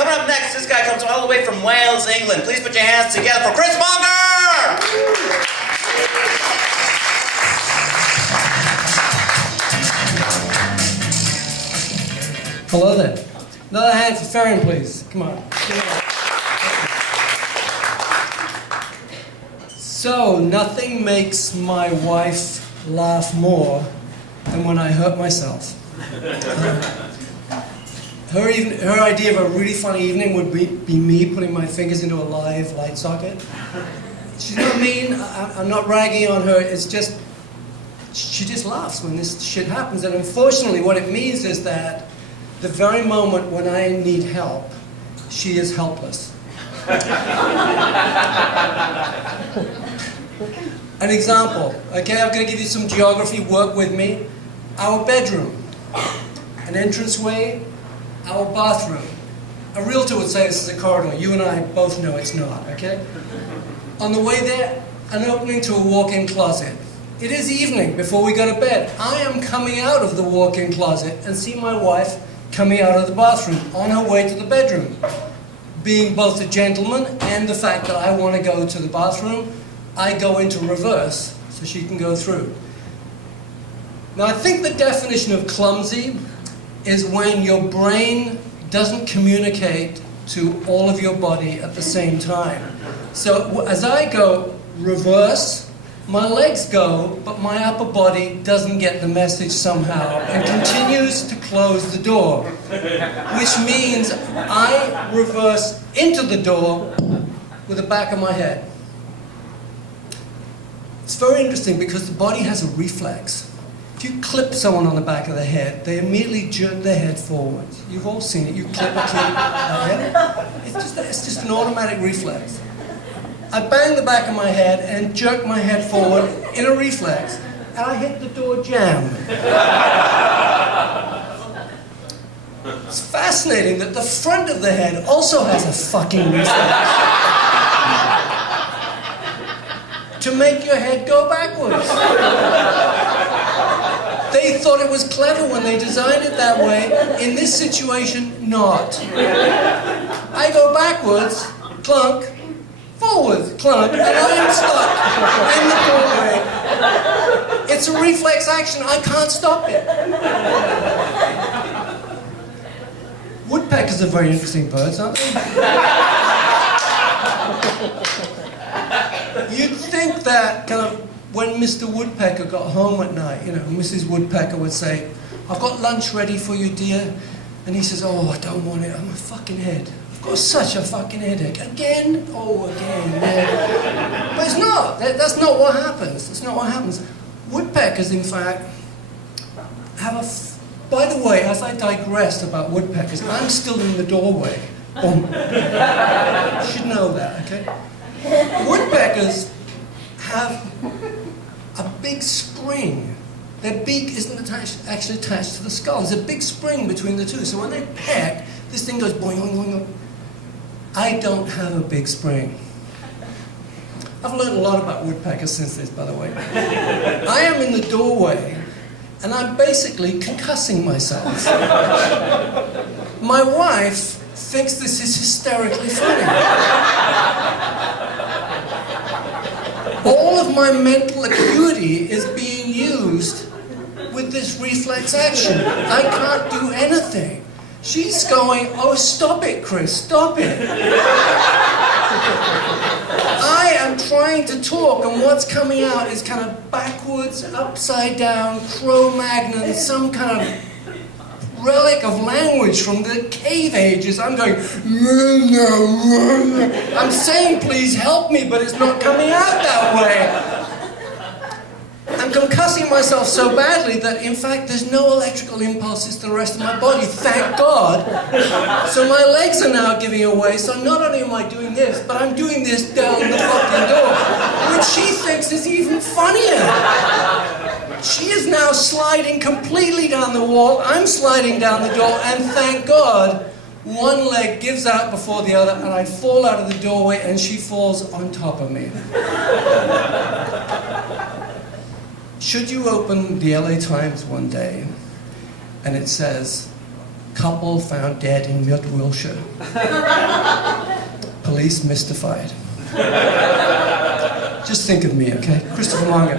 coming up next, this guy comes all the way from Wales, England. Please put your hands together for Chris Monger! Hello there. Another hand for Farron, please. Come on. So, nothing makes my wife laugh more than when I hurt myself. Her idea of a really funny evening would be me putting my fingers into a live light socket. She's not mean, I'm not ragging on her, it's just, she just laughs when this shit happens. And unfortunately what it means is that the very moment when I need help, she is helpless. An example, okay, I'm going to give you some geography, work with me. Our bedroom, an entranceway, our bathroom. A realtor would say this is a corridor. You and I both know it's not, okay? On the way there, an opening to a walk-in closet. It is evening before we go to bed. I am coming out of the walk-in closet and see my wife coming out of the bathroom on her way to the bedroom. Being both a gentleman and the fact that I want to go to the bathroom, I go into reverse so she can go through. Now I think the definition of clumsy is when your brain doesn't communicate to all of your body at the same time. So as I go reverse, my legs go, but my upper body doesn't get the message somehow and continues to close the door, which means I reverse into the door with the back of my head. It's very interesting because the body has a reflex. If you clip someone on the back of the head, they immediately jerk their head forwards. You've all seen it. You clip a head. It's just an automatic reflex. I bang the back of my head and jerk my head forward in a reflex, and I hit the door jamb. It's fascinating that the front of the head also has a fucking reflex to make your head go backwards. They thought it was clever when they designed it that way. In this situation, not. I go backwards, clunk, forward, clunk, and I am stuck in the doorway. It's a reflex action. I can't stop it. Woodpeckers are very interesting birds, aren't they? You'd think that kind of when Mr. Woodpecker got home at night, you know, Mrs. Woodpecker would say, "I've got lunch ready for you, dear." And he says, "Oh, I don't want it. I'm a fucking head. I've got such a fucking headache. Again? Oh, again. Yeah." But it's not. That's not what happens. That's not what happens. Woodpeckers, in fact, have a... By the way, as I digressed about woodpeckers, I'm still in the doorway. You should know that, okay? Woodpeckers have a big spring. Their beak isn't actually attached to the skull. There's a big spring between the two. So when they peck, this thing goes boing, boing, boing. I don't have a big spring. I've learned a lot about woodpeckers since this, by the way. I am in the doorway, and I'm basically concussing myself. My wife thinks this is hysterically funny. All of my mental acuity is being used with this reflex action. I can't do anything. She's going, "Oh, stop it, Chris, stop it." I am trying to talk, and what's coming out is kind of backwards, upside down, Cro-Magnon, some kind of relic of language from the cave ages. I'm going, I'm saying, "Please help me," but it's not coming out that way. I'm concussing myself so badly that, in fact, there's no electrical impulses to the rest of my body, thank God. So my legs are now giving away, so not only am I doing this, but I'm doing this down the fucking door, which she thinks is even funnier. She is now sliding completely down the wall, I'm sliding down the door, and thank God, one leg gives out before the other, and I fall out of the doorway, and she falls on top of me. Should you open the LA Times one day, and it says, Couple found dead in Mid Wilshire. Police mystified. Just think of me, okay? Christopher Monger.